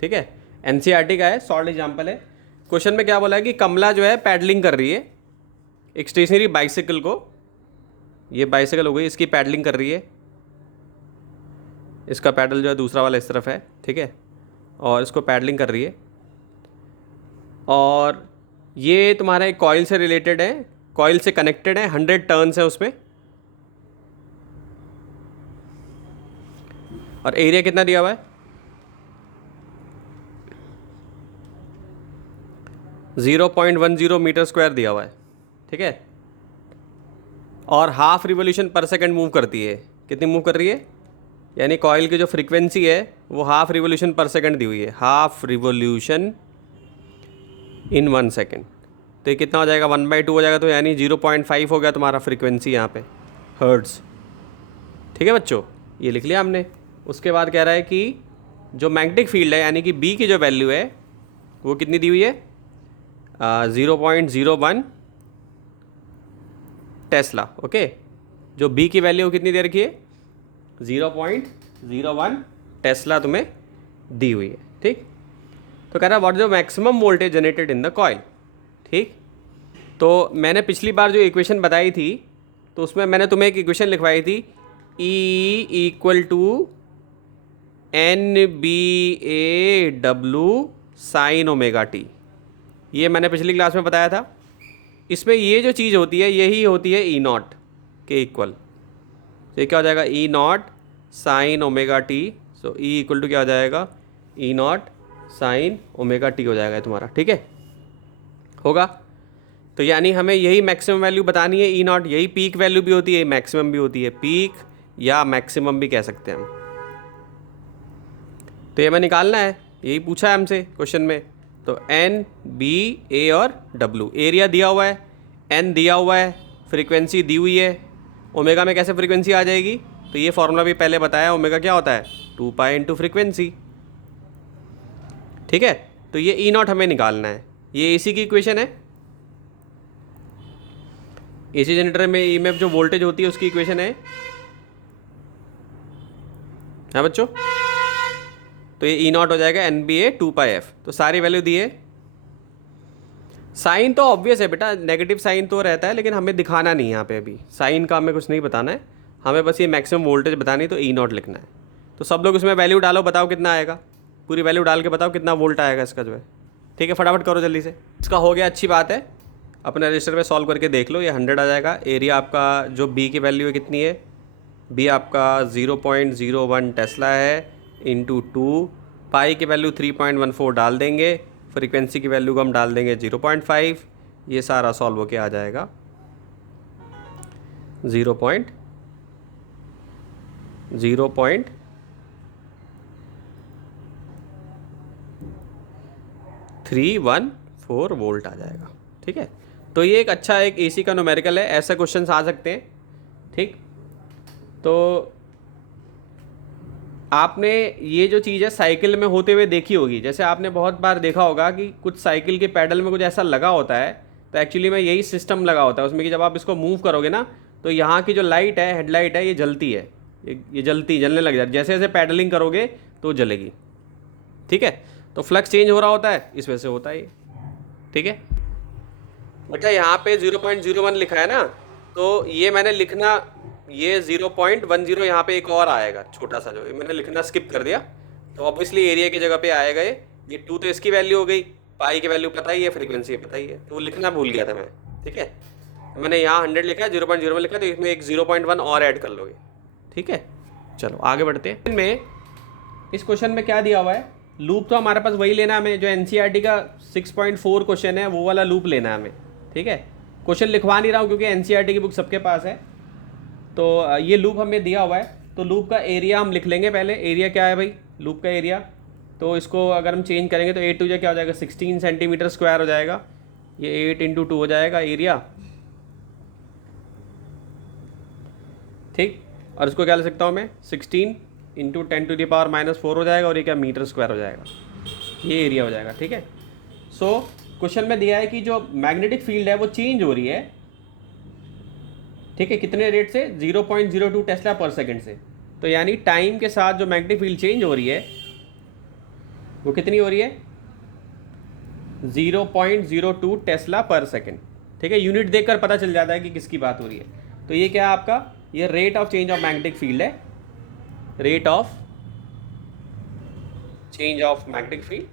ठीक है, एनसीईआरटी का है, शॉर्ट एग्जाम्पल है। क्वेश्चन में क्या बोला है कि कमला जो है पैडलिंग कर रही है एक स्टेशनरी बाइसिकल को, ये बाइसिकल हो गई, इसकी पैडलिंग कर रही है, इसका पैडल जो है दूसरा वाला इस तरफ है, ठीक है, और इसको पैडलिंग कर रही है, और ये तुम्हारा एक कॉइल से रिलेटेड है, कॉइल से कनेक्टेड है, 100 टर्न्स है उसमें, और एरिया कितना दिया हुआ है 0.10 मीटर स्क्वायर दिया हुआ है, ठीक है, और half revolution per second move करती है। कितनी मूव कर रही है, यानी कॉइल की जो फ्रीक्वेंसी है वो हाफ रिवोल्यूशन पर सेकंड दी हुई है, हाफ रिवोल्यूशन इन 1 सेकंड। तो ये कितना हो जाएगा 1/2 हो जाएगा, तो यानी 0.5 हो गया तुम्हारा फ्रीक्वेंसी यहाँ पे, हर्ट्ज़। ठीक है बच्चों, ये लिख लिया हमने। उसके बाद कह रहा है कि जो मैग्नेटिक फील्ड है यानी कि बी की जो वैल्यू है वो कितनी दी हुई है 0.01 टेस्ला। ओके, जो बी की वैल्यू कितनी दे रखी है 0.01 टेस्ला तुम्हें दी हुई है। ठीक, तो कह रहा है what is the maximum voltage generated in the coil. ठीक, तो मैंने पिछली बार जो इक्वेशन बताई थी तो उसमें मैंने तुम्हें एक इक्वेशन लिखवाई थी, E = NBAW sin omega T. ये मैंने पिछली क्लास में बताया था। इसमें ये जो चीज़ होती है यही होती है E0 के इक्वल। तो ये क्या हो जाएगा E0 sin ओमेगा टी। सो E = क्या हो जाएगा E0 sin ओमेगा टी हो जाएगा तुम्हारा। ठीक है, होगा। तो यानी हमें यही मैक्सिमम वैल्यू बतानी है E0, यही पीक वैल्यू भी होती है, मैक्सिमम भी होती है, पीक या मैक्सिमम भी कह सकते हैं हम। तो ये हमें निकालना है, यही पूछा है हमसे क्वेश्चन में। तो N, B, A और W, एरिया दिया हुआ है, N दिया हुआ है, फ्रीक्वेंसी दी हुई है। ओमेगा में कैसे फ्रीक्वेंसी आ जाएगी, तो ये फॉर्मूला भी पहले बताया, ओमेगा क्या होता है 2π × फ्रीक्वेंसी। ठीक है, तो ये E0 हमें निकालना है। ये AC की इक्वेशन है, AC जनरेटर में EMF जो वोल्टेज होती है उसकी इक्वेशन है बच्चों। तो ये E0 हो जाएगा NBA 2πf। तो सारी वैल्यू दी है। साइन तो ऑब्वियस है बेटा, नेगेटिव साइन तो रहता है, लेकिन हमें दिखाना नहीं है यहाँ पे, अभी साइन का हमें कुछ नहीं बताना है, हमें बस ये मैक्सिमम वोल्टेज बतानी, तो E0 लिखना है। तो सब लोग इसमें वैल्यू डालो, बताओ कितना आएगा, पूरी वैल्यू डाल के बताओ कितना वोल्ट आएगा इसका जो है। ठीक है, फटाफट करो जल्दी से। इसका हो गया, अच्छी बात है। अपने रजिस्टर में सॉल्व करके देख लो, ये 100 आ जाएगा। एरिया आपका जो बी की वैल्यू है कितनी है, बी आपका 0.01 टेस्ला है, इंटू 2, पाई की वैल्यू 3.14 डाल देंगे, फ्रीक्वेंसी की वैल्यू को हम डाल देंगे 0.5, ये सारा सॉल्व होके आ जाएगा 0.314 वोल्ट आ जाएगा। ठीक है, तो ये एक अच्छा एक AC का न्यूमेरिकल है, ऐसे क्वेश्चन आ सकते हैं। ठीक, तो आपने ये जो चीज़ है साइकिल में होते हुए देखी होगी, जैसे आपने बहुत बार देखा होगा कि कुछ साइकिल के पैडल में कुछ ऐसा लगा होता है, तो एक्चुअली में यही सिस्टम लगा होता है उसमें कि जब आप इसको मूव करोगे ना तो यहाँ की जो लाइट है, हेडलाइट है, ये जलती है, ये जलने लग जाती है, जैसे जैसे पैडलिंग करोगे तो जलेगी। ठीक है, तो फ्लक्स चेंज हो रहा होता है, इस वजह से होता है ये। ठीक है बेटा, यहाँ पे 0.01 लिखा है ना, तो ये मैंने लिखना, ये 0.10 यहाँ पे एक और आएगा छोटा सा, जो मैंने लिखना स्किप कर दिया, तो ऑब्वियसली एरिया की जगह पे आएगा ये 2 तो इसकी वैल्यू हो गई, पाई की वैल्यू पता ही है, फ्रीक्वेंसी पता ही है, तो वो लिखना भूल गया था मैं। ठीक है, तो मैंने यहाँ 100 लिखा है, 0.01 लिखा, तो इसमें एक 0.1 और ऐड कर लोगे। ठीक है, चलो आगे बढ़ते हैं। इनमें इस क्वेश्चन में क्या दिया हुआ है, लूप तो हमारे पास वही लेना है हमें, जो NCERT का 6.4 क्वेश्चन है वो वाला लूप लेना है हमें। ठीक है, क्वेश्चन लिखवा नहीं रहा हूँ क्योंकि NCERT की बुक सबके पास है। तो ये लूप हमें दिया हुआ है, तो लूप का एरिया हम लिख लेंगे पहले। एरिया क्या है भाई, लूप का एरिया, तो इसको अगर हम चेंज करेंगे तो 8 क्या हो जाएगा 16 सेंटीमीटर स्क्वायर हो जाएगा, ये 8 × 2 हो जाएगा एरिया। ठीक, और इसको क्या ले सकता हूँ मैं 16 × 10⁻⁻4 हो जाएगा, और ये क्या मीटर स्क्वायर हो जाएगा, ये एरिया हो जाएगा। ठीक है, सो क्वेश्चन में दिया है कि जो मैग्नेटिक फील्ड है वो चेंज हो रही है। ठीक है, कितने रेट से 0.02 टेस्ला पर सेकंड से, तो यानी टाइम के साथ जो मैग्नेटिक फील्ड चेंज हो रही है वो कितनी हो रही है? 0.02 टेस्ला पर सेकेंड। ठीक है, यूनिट देखकर पता चल जाता है कि किसकी बात हो रही है। तो ये क्या है आपका? ये rate of change of magnetic field है, rate of change of magnetic field.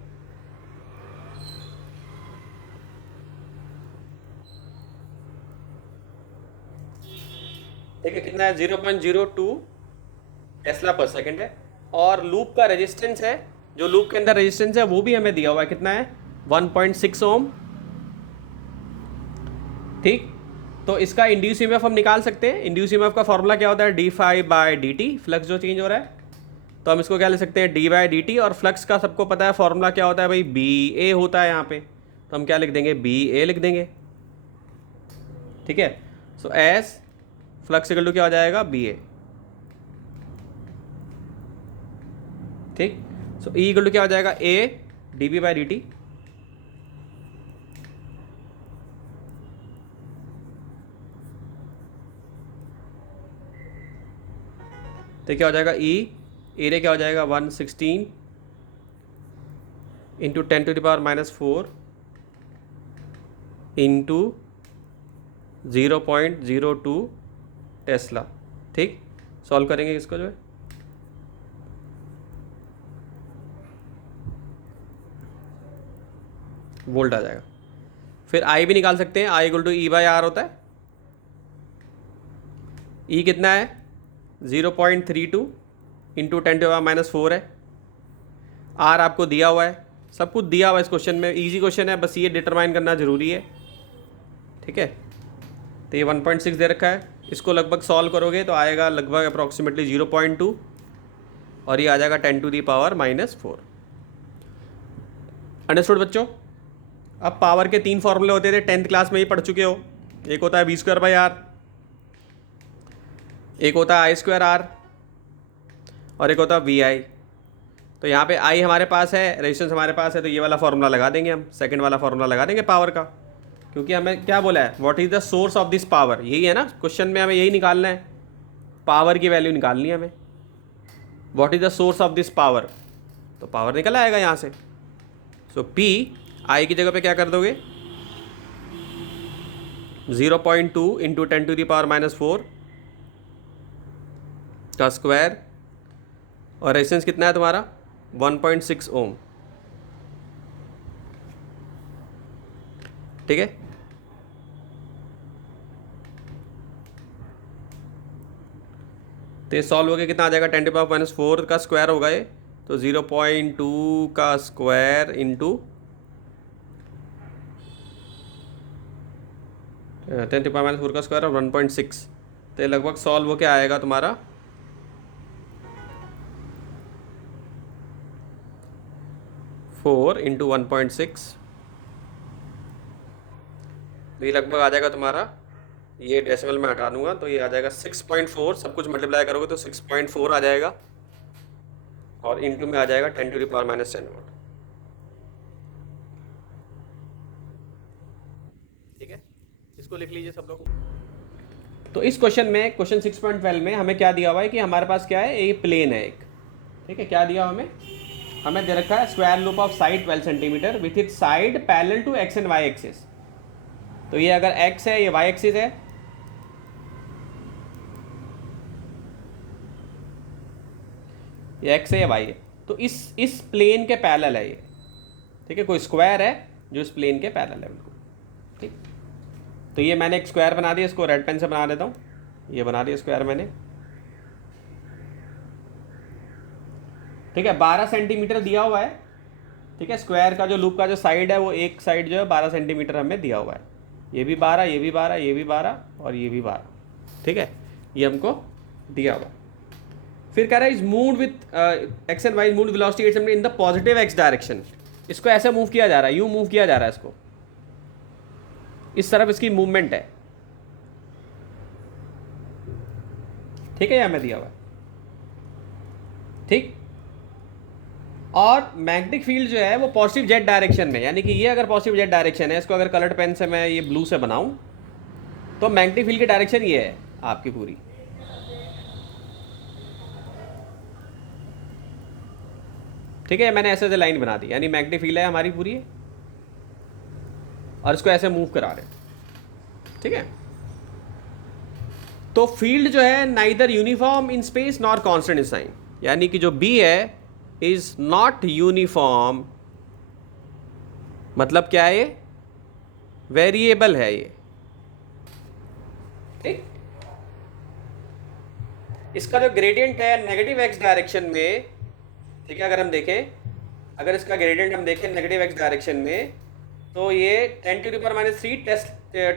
ठीक है, कितना है? 0.02 टेस्ला पर सेकेंड है। और लूप का रेजिस्टेंस है, जो लूप के अंदर रेजिस्टेंस है वो भी हमें दिया हुआ है, कितना है? 1.6 ओम। ठीक, तो इसका इंड्यूस ईएमएफ हम निकाल सकते हैं। इंड्यूस ईएमएफ का फॉर्मूला क्या होता है? D phi by D T, flux जो चेंज हो रहा है। तो हम इसको क्या ले सकते हैं? D by D T. और फ्लक्स का सबको पता है फॉर्मूला क्या होता है भाई? बी ए होता है यहाँ पे। तो हम क्या लिख देंगे? बी ए लिख देंगे। ठीक है, so S flux equal to क्या हो जाएगा? B A. ठीक, सो ई इक्वल टू क्या हो जाएगा? A D B by D T. तो क्या हो जाएगा? ई एरिया क्या हो जाएगा? 116 इंटू 10⁻⁻4 इंटू 0.02 टेस्ला। ठीक, सॉल्व करेंगे इसको जो है, वोल्ट आ जाएगा। फिर आई भी निकाल सकते हैं, I equal to E by R होता है। ई कितना है? 0.32 इंटू 10⁻⁻4 है। आर आपको दिया हुआ है, सब कुछ दिया हुआ है इस क्वेश्चन में, इजी क्वेश्चन है, बस ये डिटरमाइन करना जरूरी है। ठीक है, तो ये 1.6 दे रखा है, इसको लगभग सॉल्व करोगे तो आएगा लगभग अप्रॉक्सीमेटली 0.2, और ये आ जाएगा 10⁻⁻4। अंडरस्टूड बच्चों? अब पावर के 3 फॉर्मूले होते थे, 10th क्लास में ही पढ़ चुके हो। एक होता है v²/r, एक होता है I²R, और एक होता है VI। तो यहाँ पे I हमारे पास है, रेजिस्टेंस हमारे पास है, तो ये वाला फॉर्मूला लगा देंगे हम, सेकंड वाला फॉर्मूला लगा देंगे पावर का, क्योंकि हमें क्या बोला है? What is the source of this power, यही है ना क्वेश्चन में, हमें यही निकालना है, पावर की वैल्यू निकालनी है हमें। What is the source of this power, तो पावर निकल आएगा यहाँ से। सो P I की जगह पे क्या कर दोगे? 0.2 इंटू 10⁻⁻4 का स्क्वायर, और रेजिस्टेंस कितना है तुम्हारा? 1.6 ओम। ठीक है, तो ये सॉल्व हो गया, कितना आ जाएगा? 10⁻⁻4 का स्क्वायर होगा ये, तो 0.2 का स्क्वायर इंटू 10⁻⁻4 का स्क्वायर और 1.6, तो ये लगभग सॉल्व हो के आएगा तुम्हारा 4 इंटू 1.6, तो ये लगभग आ जाएगा तुम्हारा, ये डेसिमल में हटा दूंगा तो ये आ जाएगा 6.4, सब कुछ मल्टीप्लाई करोगे तो 6.4 आ जाएगा, और इंटू में आ जाएगा 10⁻⁻10 वोल्ट। ठीक है, इसको लिख लीजिए सब लोग। तो इस क्वेश्चन में, क्वेश्चन 6.12 में हमें क्या दिया हुआ है कि हमारे पास क्या है? ये प्लेन है एक। ठीक है, क्या दिया हमें? हमें दे रखा है square loop of side 12 centimetre with it side parallel to X and Y axis. तो ये अगर एक्स है, ये वाई एक्सिस है, ये एक्स है, ये वाई है, तो इस प्लेन के पैरेलल है ये। ठीक है, कोई स्क्वायर है जो इस प्लेन के पैरेलल है बिल्कुल। ठीक, तो ये मैंने एक स्क्वायर बना दिया, इसको रेड पेन से बना देता हूँ, ये बना दिया स्क्वायर मैंने। ठीक है, 12 सेंटीमीटर दिया हुआ है। ठीक है, स्क्वायर का जो लूप का जो साइड है वो एक साइड जो है 12 सेंटीमीटर हमें दिया हुआ है, ये भी 12, ये भी 12, ये भी 12 और ये भी 12। ठीक है, ये हमको दिया हुआ। फिर कह रहा है is move with X and Y move velocity in the positive X direction. इसको ऐसे मूव किया जा रहा है, यूं मूव किया जा रहा है इसको, इस तरफ इसकी मूवमेंट है। ठीक है, यह हमें दिया हुआ है। ठीक, और मैग्नेटिक फील्ड जो है वो पॉजिटिव जेड डायरेक्शन में, यानी कि ये अगर पॉजिटिव जेड डायरेक्शन है, इसको अगर कलर्ड पेन से मैं ये ब्लू से बनाऊं तो मैग्नेटिक फील्ड की डायरेक्शन ये है आपकी पूरी। ठीक है, मैंने ऐसे ऐसे लाइन बना दी, यानी मैग्नेटिक फील्ड है हमारी पूरी है, और इसको ऐसे मूव करा रहे हैं। ठीक है, तो फील्ड जो है neither uniform in space nor constant in sign, यानी कि जो बी है इज नॉट यूनिफॉर्म, मतलब क्या है, ये वेरिएबल है ये। ठीक, इसका जो ग्रेडियंट है नेगेटिव एक्स डायरेक्शन में, ठीक है, अगर हम देखें, अगर इसका ग्रेडियंट हम देखें नेगेटिव एक्स डायरेक्शन में, तो ये 10⁻³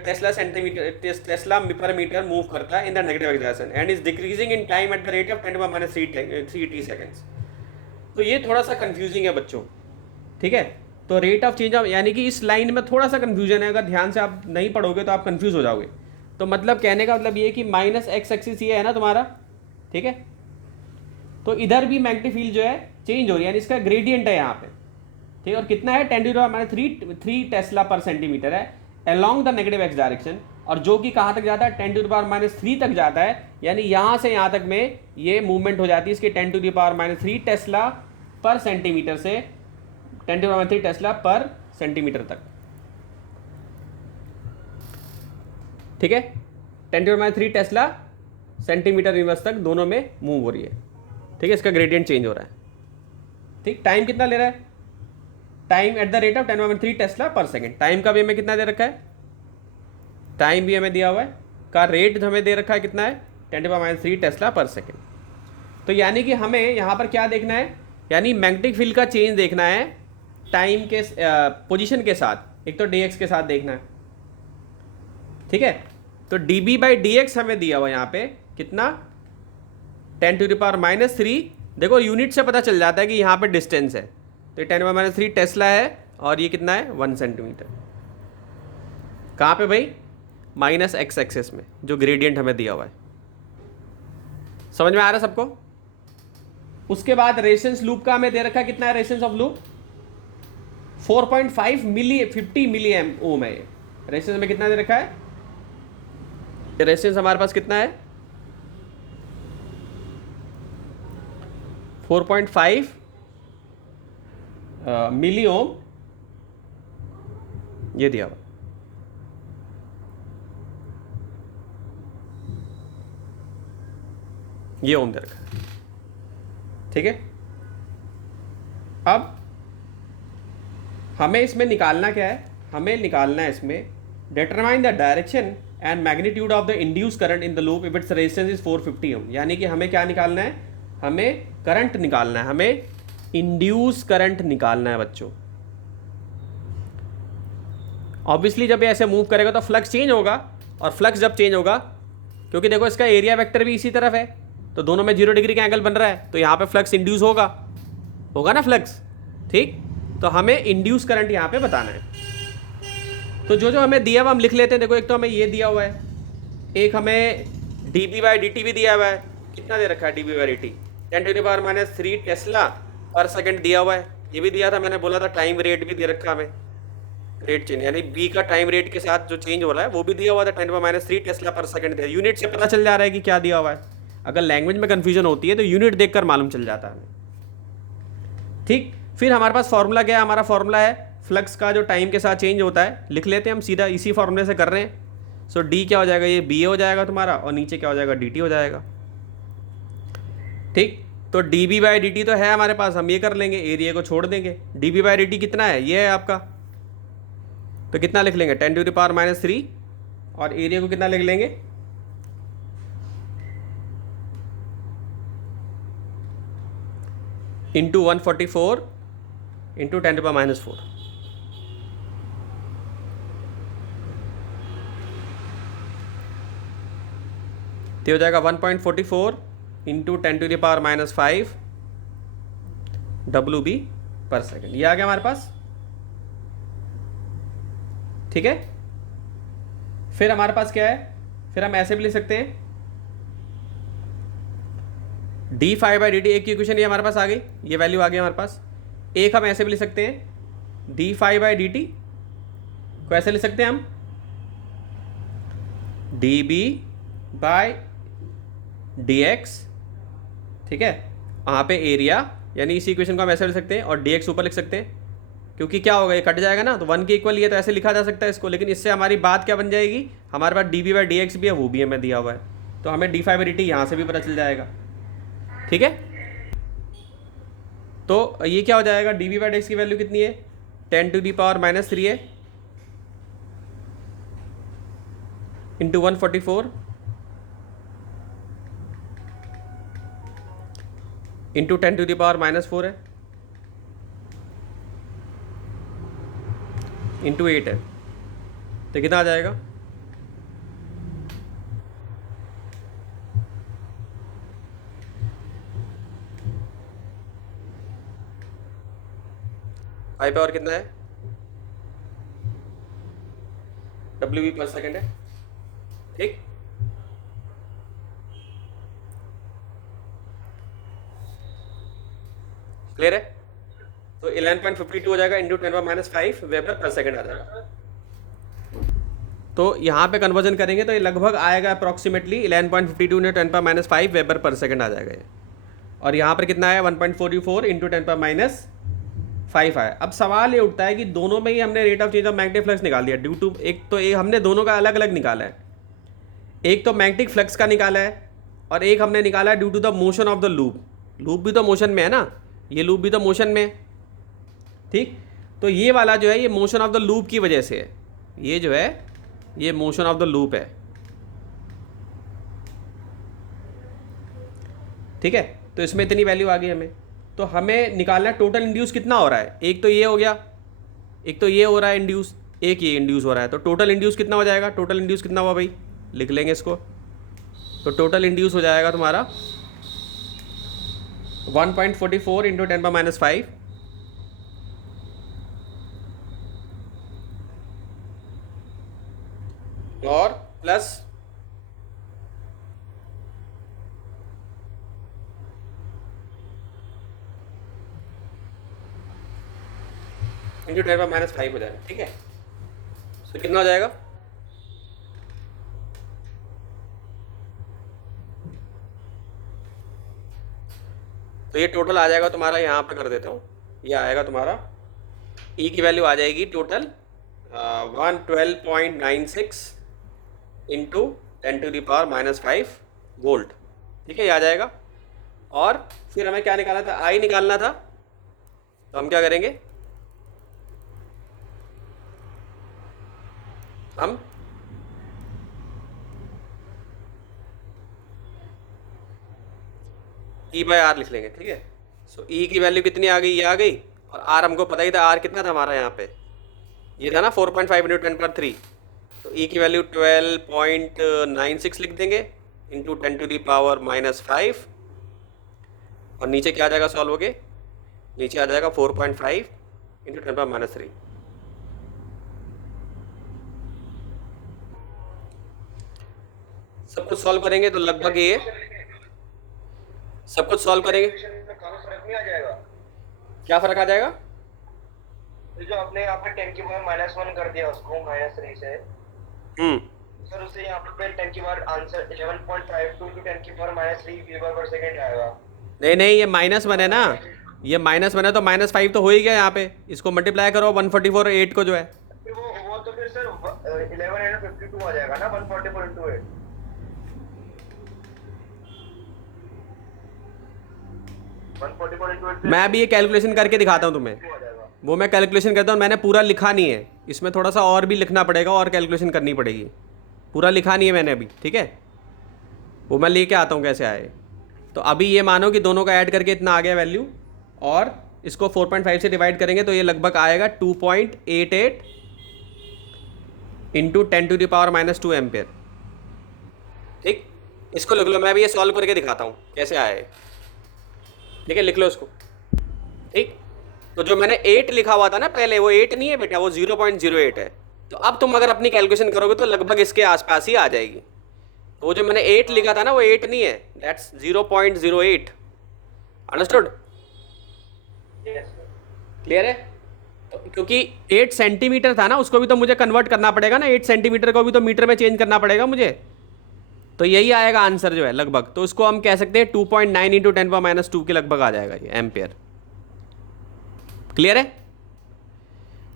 टेस्ला सेंटीमीटर टेस्ला पर मीटर मूव करता है in the negative x direction and is decreasing in time at the rate of 10⁻³ seconds. तो ये थोड़ा सा कंफ्यूजिंग है बच्चों। ठीक है, तो रेट ऑफ चेंज ऑफ, यानी कि इस लाइन में थोड़ा सा कंफ्यूजन है, अगर ध्यान से आप नहीं पढ़ोगे तो आप कंफ्यूज हो जाओगे। तो मतलब कहने का मतलब ये कि माइनस एक्स एक्सिस ये है ना तुम्हारा, ठीक है, तो इधर भी मैग्नेटिक फील्ड जो है चेंज हो रही है, यानी इसका ग्रेडियंट है यहाँ पे। ठीक है, और कितना है 10⁻³ टेस्ला पर सेंटीमीटर है along the negative x direction, और जो कि कहाँ तक जाता है 10⁻³ तक जाता है, यानी यहाँ से यहाँ तक में ये मूवमेंट हो जाती है इसके 10⁻³ टेस्ला पर सेंटीमीटर से 10⁻³ टेस्ला पर सेंटीमीटर तक। ठीक है, 10⁻³ टेस्ला सेंटीमीटर इनवर्स तक दोनों में मूव हो रही है। ठीक है, इसका ग्रेडियंट चेंज हो रहा है। ठीक, टाइम कितना ले रहा है, time at the rate of 10⁻³ Tesla पर सेकेंड। टाइम का भी हमें कितना दे रखा है, टाइम भी हमें दिया हुआ है, का रेट हमें दे रखा है कितना है 10⁻³ टेस्ला पर सेकेंड। तो यानी कि हमें यहाँ पर क्या देखना है, यानी मैग्नेटिक फील्ड का चेंज देखना है टाइम के पोजीशन के साथ, एक तो dx के साथ देखना है। ठीक है, तो dB/dx हमें दिया हुआ यहाँ पे कितना 10⁻³ देखो यूनिट से पता चल जाता है कि यहाँ पे डिस्टेंस है, तो 10⁻³ टेस्ला है और ये कितना है 1 सेंटीमीटर। कहाँ पे भाई, माइनस एक्स एक्सिस में, जो ग्रेडियंट हमें दिया हुआ है। समझ में आ रहा है सबको। उसके बाद रेजिस्टेंस लूप का हमें दे रखा है कितना है, रेजिस्टेंस ऑफ लूप 4.50 मिली ओम है। रेजिस्टेंस में कितना दे रखा है, रेजिस्टेंस हमारे पास कितना है 4.5 मिली ओम, ये दिया हुआ। ये ओम दे रखा है। ठीक है, अब हमें इसमें निकालना क्या है, हमें निकालना है इसमें determine the direction and magnitude of the induce current in the loop if its resistance is 450 ओम। यानी कि हमें क्या निकालना है, हमें करंट निकालना है, हमें इंड्यूस करंट निकालना है बच्चों। ऑब्वियसली जब ये ऐसे मूव करेगा तो फ्लक्स चेंज होगा, और फ्लक्स जब चेंज होगा, क्योंकि देखो इसका एरिया वेक्टर भी इसी तरफ है, तो दोनों में 0 डिग्री का एंगल बन रहा है, तो यहाँ पे फ्लक्स इंड्यूस होगा ना फ्लक्स। ठीक, तो हमें इंड्यूस करंट यहाँ पे बताना है। तो जो जो हमें दिया हुआ हम लिख लेते हैं। देखो एक तो हमें ये दिया हुआ है, एक हमें dB/dt भी दिया हुआ है, कितना दे रखा है dB/dt 10⁻³ टेस्ला पर सेकंड दिया हुआ है। ये भी दिया था, मैंने बोला था टाइम रेट भी दे रखा हमें, रेट चेंज यानी बी का टाइम रेट के साथ जो चेंज हो रहा है वो भी दिया हुआ था 10⁻³ टेस्ला पर सेकंड दिया। यूनिट से पता चल जा रहा है कि क्या दिया हुआ है। अगर लैंग्वेज में कन्फ्यूजन होती है तो यूनिट देखकर मालूम चल जाता है हमें। ठीक, फिर हमारे पास फॉर्मूला क्या है, हमारा फॉर्मूला है फ्लक्स का जो टाइम के साथ चेंज होता है, लिख लेते हैं हम सीधा, इसी फॉर्मूले से कर रहे हैं। सो डी क्या हो जाएगा, ये बी हो जाएगा तुम्हारा, और नीचे क्या हो जाएगा dt हो जाएगा। ठीक, तो dB/dt तो है हमारे पास, हम ये कर लेंगे, एरिया को छोड़ देंगे। dB/dt कितना है, ये है आपका, तो कितना लिख लेंगे 10⁻³ और एरिया को कितना लिख लेंगे इंटू 144 इंटू 10⁻⁴। तो हो जाएगा 1.44 इंटू 10⁻⁵ WB पर सेकेंड। ये आ गया हमारे पास। ठीक है, फिर हमारे पास क्या है, फिर हम ऐसे भी लिख सकते हैं d∅/dt, एक की इक्वेशन ये हमारे पास आ गई, ये वैल्यू आ गई हमारे पास। एक हम ऐसे भी लिख सकते हैं d∅/dt को ऐसे लिख सकते हैं हम dB/dx। ठीक है, वहाँ पे एरिया यानी इसी इक्वेशन को हम ऐसे लिख सकते हैं और dx ऊपर लिख सकते हैं, क्योंकि क्या होगा ये कट जाएगा ना, तो 1 के इक्वल ये तो ऐसे लिखा जा सकता है इसको, लेकिन इससे हमारी बात क्या बन जाएगी, हमारे पास dv/dx भी है, वो भी हमें दिया हुआ है, तो हमें d5/dt यहाँ से भी पता चल जाएगा। ठीक है, तो ये क्या हो जाएगा, dv/dx की वैल्यू कितनी है, 10⁻³ है इंटू 144 इंटू 10⁻⁻4 है इंटू 8 है, तो कितना आ जाएगा, आई पे और कितना है, WV/सेकंड है। ठीक, क्लियर है, तो 11.52 हो जाएगा इंटू 10⁻⁵ वेबर/सेकंड आ जाएगा। तो यहाँ पे कन्वर्जन करेंगे तो ये लगभग आएगा अप्रॉक्सीमेटली 11.52 इंटू 10⁻⁵ वेबर/सेकंड आ जाएगा ये, और यहाँ पर कितना है 1.44 इंटू 10⁻⁵ आया। अब सवाल ये उठता है कि दोनों में ही हमने rate of change of magnetic flux निकाल दिया ड्यू टू, एक तो एक हमने दोनों का अलग अलग निकाला है, एक तो मैग्नेटिक फ्लक्स का निकाला है और एक हमने निकाला है due to the motion of the loop, loop भी तो मोशन में है ना, ये लूप भी तो मोशन में है। ठीक, तो ये वाला जो है ये मोशन ऑफ द लूप की वजह से है, ये जो है ये मोशन ऑफ द लूप है। ठीक है, तो इसमें इतनी वैल्यू आ गई हमें, तो हमें निकालना टोटल इंड्यूस कितना हो रहा है, एक तो ये हो गया, एक तो ये हो रहा है इंड्यूस, एक ये इंड्यूस हो रहा है, तो टोटल इंड्यूस कितना हो जाएगा, टोटल इंड्यूस कितना हुआ भाई, लिख लेंगे इसको, तो टोटल इंड्यूस हो जाएगा तुम्हारा 1.44 इंटू 10⁻⁵ और प्लस इंटू 10⁻⁵ हो जाएगा। ठीक है, तो कितना हो जाएगा, तो ये टोटल आ जाएगा तुम्हारा, यहाँ पे कर देता हूँ, ये आएगा तुम्हारा ई की वैल्यू आ जाएगी टोटल 112.96 इंटू 10⁻⁵ वोल्ट। ठीक है, ये आ जाएगा, और फिर हमें क्या निकालना था, आई निकालना था, तो हम क्या करेंगे, हम E/R लिख लेंगे। ठीक है, सो E की वैल्यू कितनी आ गई, ये आ गई, और R हमको पता ही था, R कितना था हमारा यहाँ पे, ये था ना 4.5 इंटू 10⁻3, तो E की वैल्यू 12.96 लिख देंगे इंटू 10⁻⁻5, और नीचे क्या आ जाएगा सॉल्व हो के, नीचे आ जाएगा 4.5 इंटू 10⁻3। सब कुछ सॉल्व करेंगे तो लगभग ये सब कुछ सॉल्व करेंगे, फर्क नहीं आ जाएगा, क्या फर्क आ जाएगा, तो जो आपने यहाँ पे 10⁻⁻1 कर दिया उसको -3 से, सर उससे यहाँ पे 10 आंसर 11.52 to 10⁻³ वेबर/सेकंड आएगा। नहीं, ये -1 है ना, ये -1 है तो -5 तो हो ही गया यहाँ पे, इसको मल्टीप्लाई करो 144 8 को जो है, वो तो फिर सर 1152 आ जाएगा ना, 144 into 8। मैं अभी ये कैलकुलेशन करके दिखाता हूँ तुम्हें, वो मैं कैलकुलेशन करता हूँ, मैंने पूरा लिखा नहीं है, इसमें थोड़ा सा और भी लिखना पड़ेगा और कैलकुलेशन करनी पड़ेगी, पूरा लिखा नहीं है मैंने अभी। ठीक है, वो मैं लेके आता हूँ कैसे आए। तो अभी ये मानो कि दोनों का ऐड करके इतना आ गया वैल्यू, और इसको 4.5 से डिवाइड करेंगे तो ये लगभग आएगा 2.88 इंटू 10⁻⁻2 एम्पियर। ठीक, इसको लिख लो, मैं अभी ये सॉल्व करके दिखाता हूँ कैसे आए। ठीक है, लिख लो इसको। ठीक, तो जो मैंने 8 लिखा हुआ था ना पहले, वो 8 नहीं है बेटा, वो 0.08 है, तो अब तुम अगर अपनी कैलकुलेशन करोगे तो लगभग इसके आसपास ही आ जाएगी। तो वो जो मैंने 8 लिखा था ना, वो 8 नहीं है, दैट्स 0.08। अंडरस्टूड? क्लियर है? तो क्योंकि 8 सेंटीमीटर था ना, उसको भी तो मुझे कन्वर्ट करना पड़ेगा ना, 8 सेंटीमीटर को भी तो मीटर में चेंज करना पड़ेगा मुझे। तो यही आएगा आंसर जो है लगभग। तो उसको हम कह सकते हैं 2.9 इंटू 10⁻² के लगभग आ जाएगा ये एम्पियर। क्लियर है?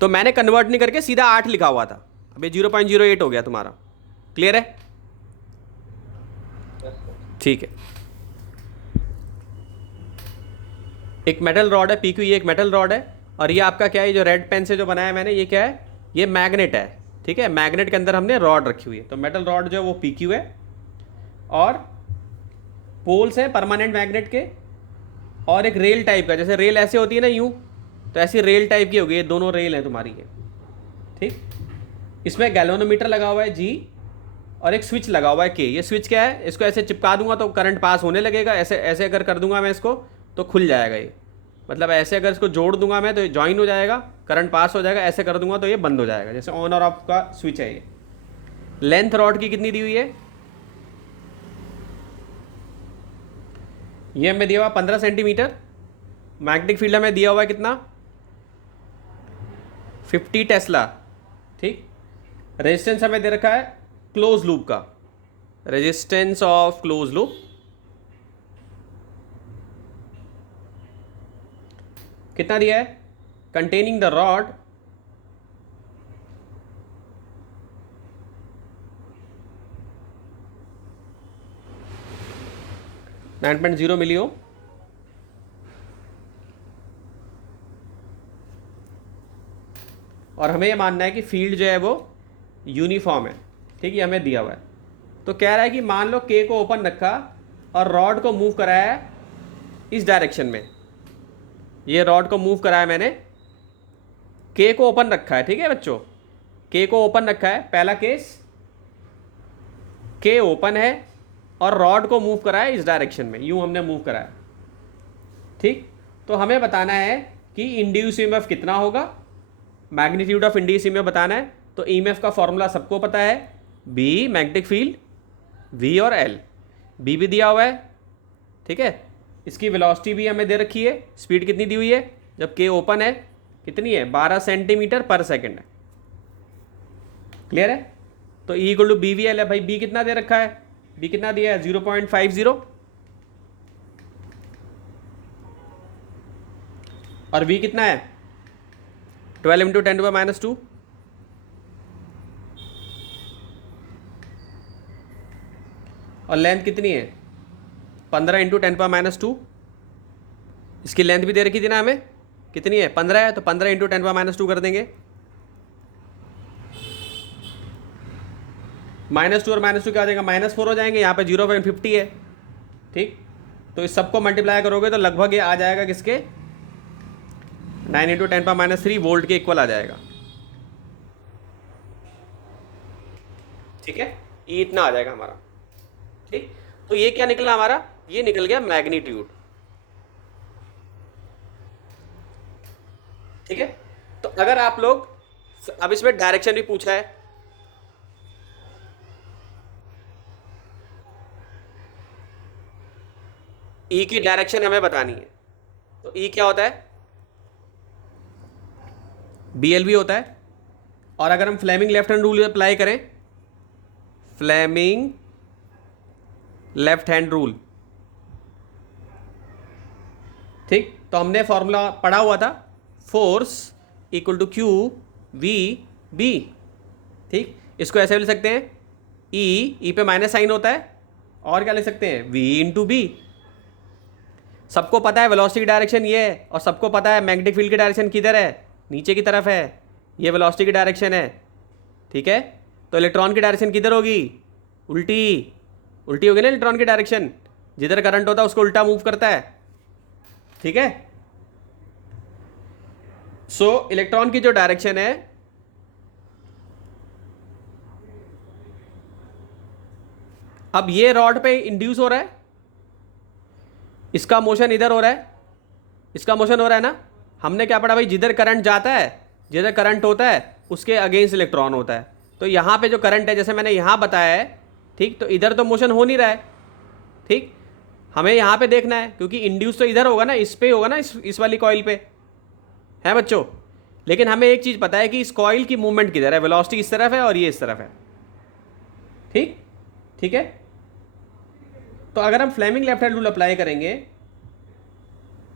तो मैंने कन्वर्ट नहीं करके सीधा 8 लिखा हुआ था, अब ये 0.08 हो गया तुम्हारा। क्लियर है? ठीक है। एक मेटल रॉड है PQ, ये एक मेटल रॉड है, और ये आपका क्या है, जो रेड पेन से जो बनाया मैंने, ये क्या है, ये मैग्नेट है। ठीक है, मैग्नेट के अंदर हमने रॉड रखी हुई है। तो मेटल रॉड जो है वो PQ है, और पोल्स हैं परमानेंट मैग्नेट के, और एक रेल टाइप का, जैसे रेल ऐसे होती है ना यूं, तो ऐसी रेल टाइप की होगी। ये दोनों रेल हैं तुम्हारी ये। ठीक, इसमें गैल्वेनोमीटर लगा हुआ है G, और एक स्विच लगा हुआ है K। ये स्विच क्या है, इसको ऐसे चिपका दूंगा तो करंट पास होने लगेगा। ऐसे ऐसे अगर कर दूंगा मैं इसको तो खुल जाएगा ये, मतलब ऐसे अगर इसको जोड़ दूंगा मैं तो ये ज्वाइन हो जाएगा, करंट पास हो जाएगा। ऐसे कर दूंगा तो ये बंद हो जाएगा, जैसे ऑन और ऑफ का स्विच है ये। लेंथ रॉड की कितनी दी हुई है, ये हमें दिया हुआ 15 सेंटीमीटर। मैग्नेटिक फील्ड हमें दिया हुआ है कितना, 50 टेस्ला। ठीक, रेजिस्टेंस हमें दे रखा है क्लोज लूप का, रेजिस्टेंस ऑफ क्लोज लूप कितना दिया है, कंटेनिंग द रॉड नाइन 9.0 मिली हो, और हमें ये मानना है कि फील्ड जो है वो यूनिफॉर्म है। ठीक है, हमें दिया हुआ है। तो कह रहा है कि मान लो K को ओपन रखा और रॉड को मूव कराया है इस डायरेक्शन में। ये रॉड को मूव कराया मैंने, K को ओपन रखा है। ठीक है बच्चों, K को ओपन रखा है, पहला केस K ओपन है और रॉड को मूव कराया इस डायरेक्शन में, यूं हमने मूव कराया। ठीक, तो हमें बताना है कि इंड्यूस ईएमएफ कितना होगा, मैग्नीट्यूड ऑफ इंड्यूस ईएमएफ बताना है। तो ईएमएफ का फॉर्मूला सबको पता है, B मैग्नेटिक फील्ड, V और L। B भी दिया हुआ है। ठीक है, इसकी वेलोसिटी भी हमें दे रखी है, स्पीड कितनी दी हुई है, जब K ओपन है कितनी है, 12 सेंटीमीटर पर सेकेंड है। क्लियर है? तो E इक्वल टू BVL है। भाई B कितना दे रखा है, B कितना दिया है, 0.50, और V कितना है, 12 इंटू 10⁻²। और लेंथ कितनी है, 15 इंटू 10⁻²। इसकी लेंथ भी दे रखी थी ना हमें, कितनी है, 15 है, तो 15 इंटू 10⁻² कर देंगे। -2 और -2 क्या आ जाएगा, -4 हो जाएंगे। यहाँ पे 0.50 है। ठीक, तो इस सबको मल्टीप्लाई करोगे तो लगभग ये आ जाएगा किसके, 9 इंटू 10⁻³ वोल्ट के इक्वल आ जाएगा। ठीक है, ये इतना आ जाएगा हमारा। ठीक, तो ये क्या निकला हमारा, ये निकल गया मैग्नीट्यूड। ठीक है, तो अगर आप लोग, अब इसमें डायरेक्शन भी पूछा है, E की डायरेक्शन हमें बतानी है। तो E क्या होता है, BL भी होता है। और अगर हम Fleming left hand rule apply करें, फ्लेमिंग लेफ्ट हैंड रूल, ठीक, तो हमने फॉर्मूला पढ़ा हुआ था, force equal to Q V B। ठीक, इसको ऐसे लिख सकते हैं, E पे माइनस साइन होता है, और क्या लिख सकते हैं, V इंटू B। सबको पता है वेलोसिटी की डायरेक्शन ये है, और सबको पता है मैग्नेटिक फील्ड की डायरेक्शन किधर है, नीचे की तरफ है। ये वेलोसिटी की डायरेक्शन है। ठीक है, तो इलेक्ट्रॉन की डायरेक्शन किधर होगी, उल्टी, उल्टी होगी ना इलेक्ट्रॉन की डायरेक्शन, जिधर करंट होता है उसको उल्टा मूव करता है। ठीक है, सो इलेक्ट्रॉन की जो डायरेक्शन है, अब ये रॉड पे इंड्यूस हो रहा है, इसका मोशन इधर हो रहा है, इसका मोशन हो रहा है ना। हमने क्या पढ़ा भाई, जिधर करंट जाता है, जिधर करंट होता है उसके अगेंस्ट इलेक्ट्रॉन होता है। तो यहाँ पे जो करंट है, जैसे मैंने यहाँ बताया है, ठीक, तो इधर तो मोशन हो नहीं रहा है। ठीक, हमें यहाँ पे देखना है, क्योंकि इंड्यूस तो इधर होगा ना, इस पे होगा ना, इस वाली कॉइल पे है बच्चों। लेकिन हमें एक चीज़ पता है कि इस कॉइल की मूवमेंट किधर है, वेलोसिटी इस तरफ है और ये इस तरफ है। ठीक, ठीक है, तो अगर हम Fleming left hand rule apply करेंगे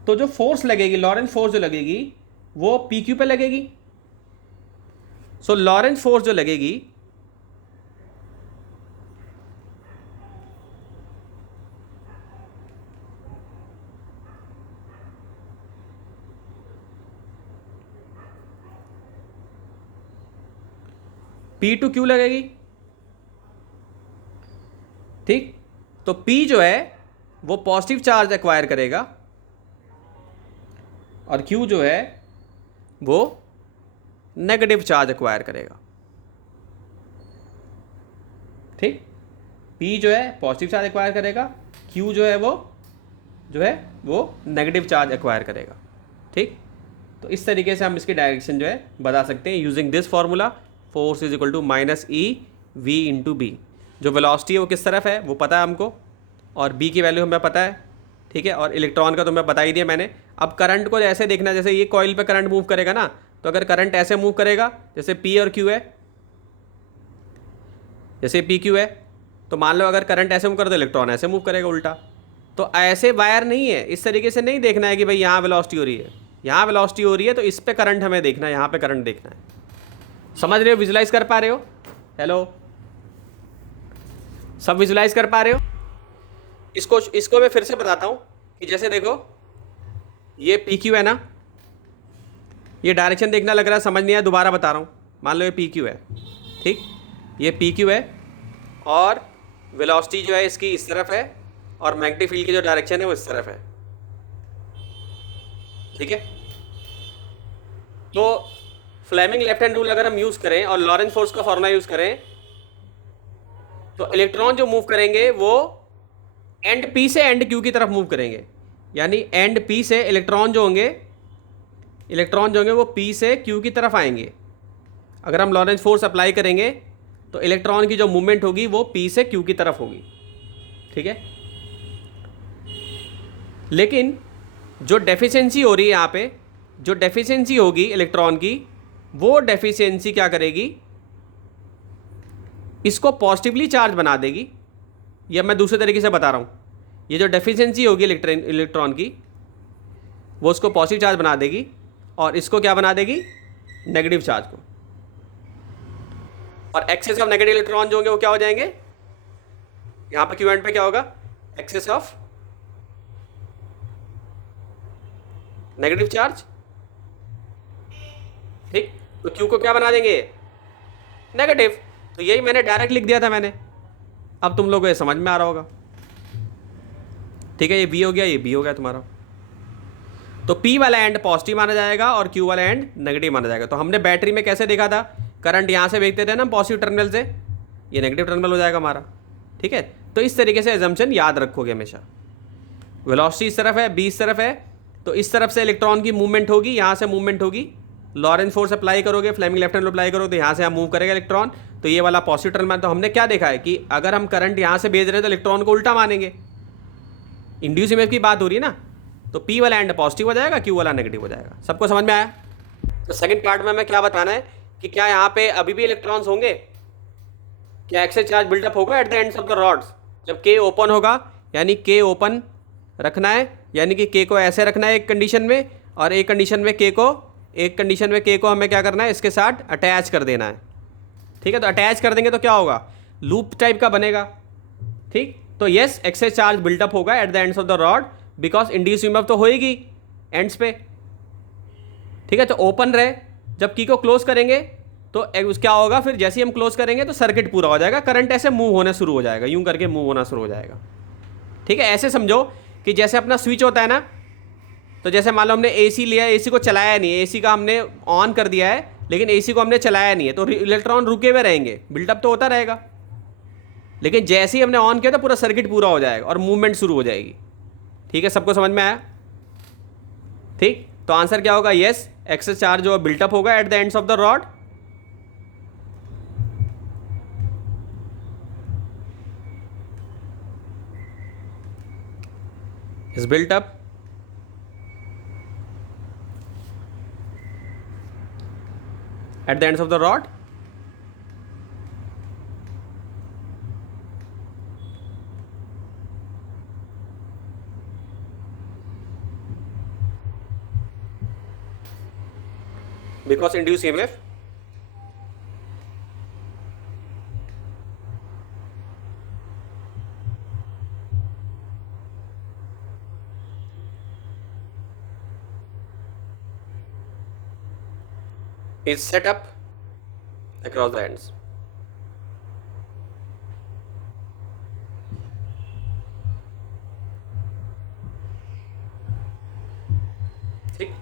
तो जो फोर्स लगेगी, लॉरेंस फोर्स जो लगेगी वो पी क्यू पे लगेगी। सो लॉरेंस फोर्स जो लगेगी पी टू क्यू लगेगी, ठीक। तो पी जो है वो पॉजिटिव चार्ज एक्वायर करेगा और क्यू जो है वो नेगेटिव चार्ज एक्वायर करेगा, ठीक। पी जो है पॉजिटिव चार्ज एक्वायर करेगा, क्यू जो है वो नेगेटिव चार्ज एक्वायर करेगा, ठीक। तो इस तरीके से हम इसकी डायरेक्शन जो है बता सकते हैं using this formula, force is equal to minus E V into B. जो वेलोसिटी है वो किस तरफ है वो पता है हमको, और बी की वैल्यू हमें पता है, ठीक है। और इलेक्ट्रॉन का तो मैं बता ही दिया मैंने। अब करंट को ऐसे देखना, जैसे ये कॉइल पे करंट मूव करेगा ना, तो अगर करंट ऐसे मूव करेगा जैसे पी और क्यू है, जैसे पी क्यू है, तो मान लो अगर करंट ऐसे मूव कर तो इलेक्ट्रॉन ऐसे मूव करेगा उल्टा। तो ऐसे वायर नहीं है, इस तरीके से नहीं देखना है कि भाई यहाँ वेलोसिटी हो रही है, यहाँ वेलोसिटी हो रही है तो इस पे करंट हमें देखना है, यहाँ पे करंट देखना है। समझ रहे हो, विजुलाइज कर पा रहे हो? हेलो, सब विजुलाइज कर पा रहे हो? इसको मैं फिर से बताता हूँ कि जैसे देखो ये पी क्यू है ना, ये डायरेक्शन देखना लग रहा है समझ नहीं आया, दोबारा बता रहा हूँ। मान लो ये पी क्यू है, ठीक, ये पी क्यू है और वेलोसिटी जो है इसकी इस तरफ है और मैग्नेटिक फील्ड की जो डायरेक्शन है वो इस तरफ है, ठीक है। तो फ्लेमिंग लेफ्ट हैंड रूल अगर हम यूज़ करें और लॉरेंस फोर्स का फॉर्मूला यूज़ करें तो इलेक्ट्रॉन जो मूव करेंगे वो एंड पी से एंड क्यू की तरफ मूव करेंगे, यानी एंड पी से इलेक्ट्रॉन जो होंगे वो पी से क्यू की तरफ आएंगे। अगर हम लॉरेंस फोर्स अप्लाई करेंगे तो इलेक्ट्रॉन की जो मूवमेंट होगी वो पी से क्यू की तरफ होगी, ठीक है। लेकिन जो डेफिशिएंसी हो रही है यहाँ पे, जो डेफिशिएंसी होगी इलेक्ट्रॉन की, वो डेफिशिएंसी क्या करेगी, इसको पॉजिटिवली चार्ज बना देगी। या मैं दूसरे तरीके से बता रहा हूँ, ये जो डेफिशिएंसी होगी इलेक्ट्रॉन की वो उसको पॉजिटिव चार्ज बना देगी और इसको क्या बना देगी, नेगेटिव चार्ज को। और एक्सेस ऑफ नेगेटिव इलेक्ट्रॉन जो होंगे वो क्या हो जाएंगे, यहाँ पे क्यू एंड पे क्या होगा, एक्सेस ऑफ नेगेटिव चार्ज, ठीक। तो क्यू को क्या बना देंगे, नेगेटिव। तो यही मैंने डायरेक्ट लिख दिया था मैंने, अब तुम लोगों को ये समझ में आ रहा होगा, ठीक है। ये बी हो गया, ये बी हो गया तुम्हारा। तो पी वाला एंड पॉजिटिव माना जाएगा और क्यू वाला एंड नेगेटिव माना जाएगा। तो हमने बैटरी में कैसे देखा था, करंट यहाँ से देखते थे ना पॉजिटिव टर्मिनल से, ये नेगेटिव टर्मिनल हो जाएगा हमारा, ठीक है। तो इस तरीके से एजम्पशन याद रखोगे हमेशा। वेलोसिटी इस तरफ है, बी इस तरफ है, तो इस तरफ से इलेक्ट्रॉन की मूवमेंट होगी, यहाँ से मूवमेंट होगी। लॉरेंस फोर्स अप्लाई करोगे, फ्लेमिंग लेफ्ट हैंड अप्लाई करोगे तो यहाँ से हम मूव करेगा इलेक्ट्रॉन, तो ये वाला पॉजिटिव टर्मिनल। तो हमने क्या देखा है कि अगर हम करंट यहाँ से भेज रहे हैं तो इलेक्ट्रॉन को उल्टा मानेंगे, इंड्यूस इमेज की बात हो रही है ना। तो पी वाला एंड पॉजिटिव हो जाएगा, क्यू वाला नेगेटिव हो जाएगा। सबको समझ में आया? तो सेकंड पार्ट में हमें क्या बताना है कि क्या यहाँ पे अभी भी इलेक्ट्रॉन्स होंगे, क्या एक्सेस चार्ज बिल्डअप होगा at the ends of the rods जब के ओपन होगा, यानी के ओपन रखना है, यानी कि के को ऐसे रखना है एक कंडीशन में, और एक कंडीशन में के को हमें क्या करना है, इसके साथ अटैच कर देना है, ठीक है। तो अटैच कर देंगे तो क्या होगा, लूप टाइप का बनेगा, ठीक। तो यस, एक्सेस चार्ज बिल्डअप होगा at the ends of the rod because induce EMF तो होएगी एंड्स पे, ठीक है। तो ओपन रहे, जब की को क्लोज करेंगे तो क्या होगा, फिर जैसे ही हम क्लोज करेंगे तो सर्किट पूरा हो जाएगा, करंट ऐसे मूव होना शुरू हो जाएगा, यूं करके मूव होना शुरू हो जाएगा, ठीक है। ऐसे समझो कि जैसे अपना स्विच होता है ना, तो जैसे मान लो हमने एसी लिया, एसी को चलाया नहीं है, एसी का हमने ऑन कर दिया है लेकिन एसी को हमने चलाया नहीं है, तो इलेक्ट्रॉन रुके हुए रहेंगे, बिल्डअप तो होता रहेगा, लेकिन जैसे ही हमने ऑन किया तो पूरा सर्किट पूरा हो जाएगा और मूवमेंट शुरू हो जाएगी, ठीक है। सबको समझ में आया? ठीक। तो आंसर क्या होगा, यस, एक्सेस चार्ज जो बिल्टअप होगा at the ends of the rod, is built up at the ends of the rod, because induce EMF is set up across the ends. ठीक,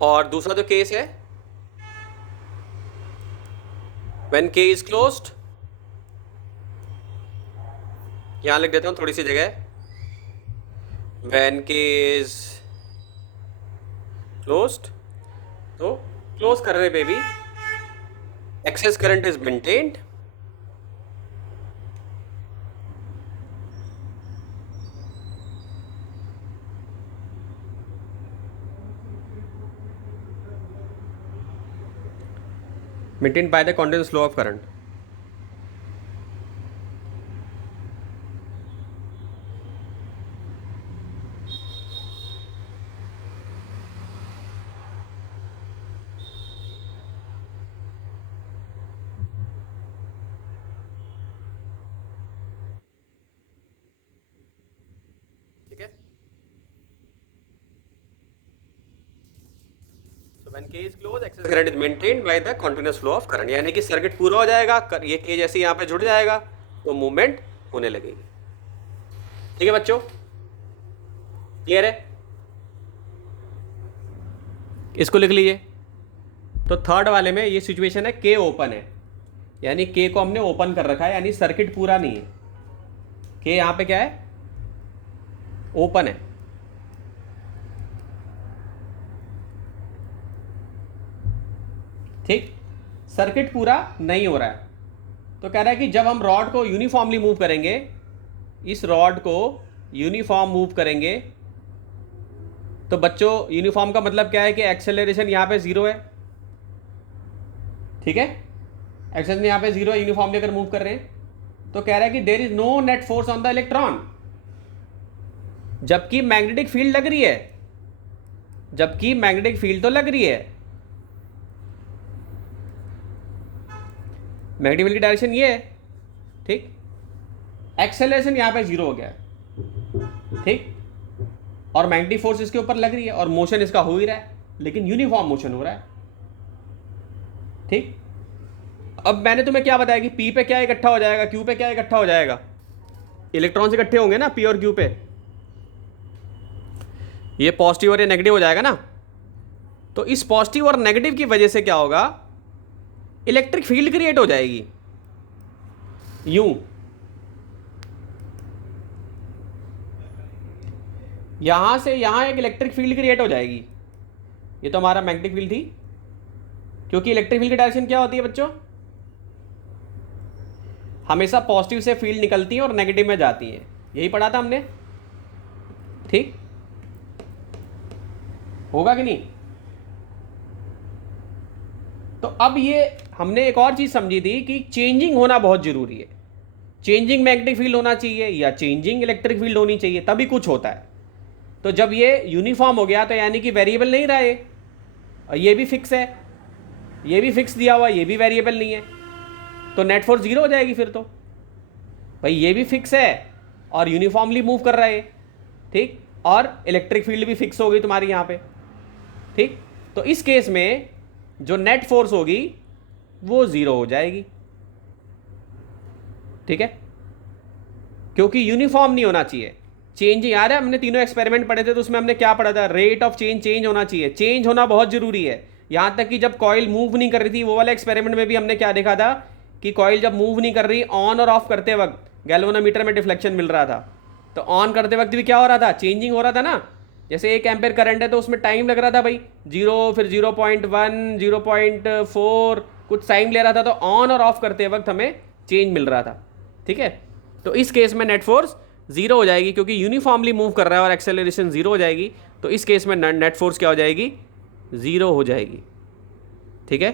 और दूसरा जो केस है, when K is closed, यहां लिख देता हूं थोड़ी सी जगह, when K is closed, तो क्लोज करने पे भी excess current is maintained, maintained by the continuous flow of current. ठीक है, when K is closed, excess current is maintained by the continuous flow of current, यानी कि सर्किट पूरा हो जाएगा, ये K जैसे यहाँ पे जुड़ जाएगा तो मूवमेंट होने लगेगी। ठीक है बच्चों, क्लियर है? इसको लिख लीजिए। तो थर्ड वाले में ये सिचुएशन है, K ओपन है, यानी K को हमने ओपन कर रखा है, यानी सर्किट पूरा नहीं है। K यहाँ पे क्या है? ओपन है। ठीक, सर्किट पूरा नहीं हो रहा है, तो कह रहा है कि जब हम रॉड को यूनिफॉर्मली मूव करेंगे, इस रॉड को यूनिफॉर्म मूव करेंगे, तो बच्चों यूनिफॉर्म का मतलब क्या है कि एक्सेलरेशन यहाँ पे 0 है। ठीक है, एक्सेलरेशन यहाँ पे 0 है, यूनिफॉर्मली अगर मूव कर रहे हैं, तो कह रहा है कि there is no net force on the electron, जबकि मैग्नेटिक फील्ड लग रही है, जबकि मैग्नेटिक फील्ड तो लग रही है। मैग्नेटिक फील्ड की डायरेक्शन ये है। ठीक, एक्सेलरेशन यहां पे 0 हो गया है। ठीक, और मैग्नेटिक फोर्स इसके ऊपर लग रही है और मोशन इसका हो ही रहा है, लेकिन यूनिफॉर्म मोशन हो रहा है। ठीक, अब मैंने तुम्हें क्या बताया कि पी पे क्या इकट्ठा हो जाएगा, क्यू पे क्या इकट्ठा हो जाएगा, इलेक्ट्रॉन्स इकट्ठे होंगे ना पी और क्यू पे, ये पॉजिटिव और ये नेगेटिव हो जाएगा ना। तो इस पॉजिटिव और नेगेटिव की वजह से क्या होगा, इलेक्ट्रिक फील्ड क्रिएट हो जाएगी। यूं यहां से यहां एक इलेक्ट्रिक फील्ड क्रिएट हो जाएगी। ये तो हमारा मैग्नेटिक फील्ड थी, क्योंकि इलेक्ट्रिक फील्ड की डायरेक्शन क्या होती है बच्चों, हमेशा पॉजिटिव से फील्ड निकलती है और नेगेटिव में जाती है, यही पढ़ा था हमने। ठीक, होगा कि नहीं? तो अब ये हमने एक और चीज समझी थी कि चेंजिंग होना बहुत जरूरी है। चेंजिंग मैग्नेटिक फील्ड होना चाहिए या चेंजिंग इलेक्ट्रिक फील्ड होनी चाहिए, तभी कुछ होता है। तो जब ये यूनिफॉर्म हो गया तो यानी कि वेरिएबल नहीं रहा ये, और ये भी फिक्स है, ये भी फिक्स दिया हुआ, ये भी वेरिएबल नहीं है, तो नेट फोर्स 0 हो जाएगी फिर। तो भाई ये भी फिक्स है और यूनिफॉर्मली मूव कर रहा है। ठीक, और इलेक्ट्रिक फील्ड भी फिक्स हो गई तुम्हारी यहाँ पे। ठीक, तो इस केस में जो नेट फोर्स होगी वो 0 हो जाएगी। ठीक है, क्योंकि यूनिफॉर्म नहीं होना चाहिए। चेंजिंग, यार हमने तीनों एक्सपेरिमेंट पढ़े थे तो उसमें हमने क्या पढ़ा था, रेट ऑफ चेंज होना चाहिए। चेंज होना बहुत जरूरी है। यहां तक कि जब कॉइल मूव नहीं कर रही थी, वो वाले एक्सपेरिमेंट में भी हमने क्या देखा था कि कॉइल जब मूव नहीं कर रही, ऑन और ऑफ करते वक्त गैल्वेनोमीटर में डिफ्लेक्शन मिल रहा था। तो ऑन करते वक्त भी क्या हो रहा था, चेंजिंग हो रहा था ना। जैसे 1 एम्पेयर करंट है तो उसमें टाइम लग रहा था भाई, 0, फिर 0.1, 0.4, कुछ टाइम ले रहा था। तो ऑन और ऑफ करते वक्त हमें चेंज मिल रहा था। ठीक है, तो इस केस में नेट फोर्स 0 हो जाएगी, क्योंकि यूनिफॉर्मली मूव कर रहा है और एक्सेलरेशन 0 हो जाएगी। तो इस केस में नेट फोर्स क्या हो जाएगी, 0 हो जाएगी। ठीक है।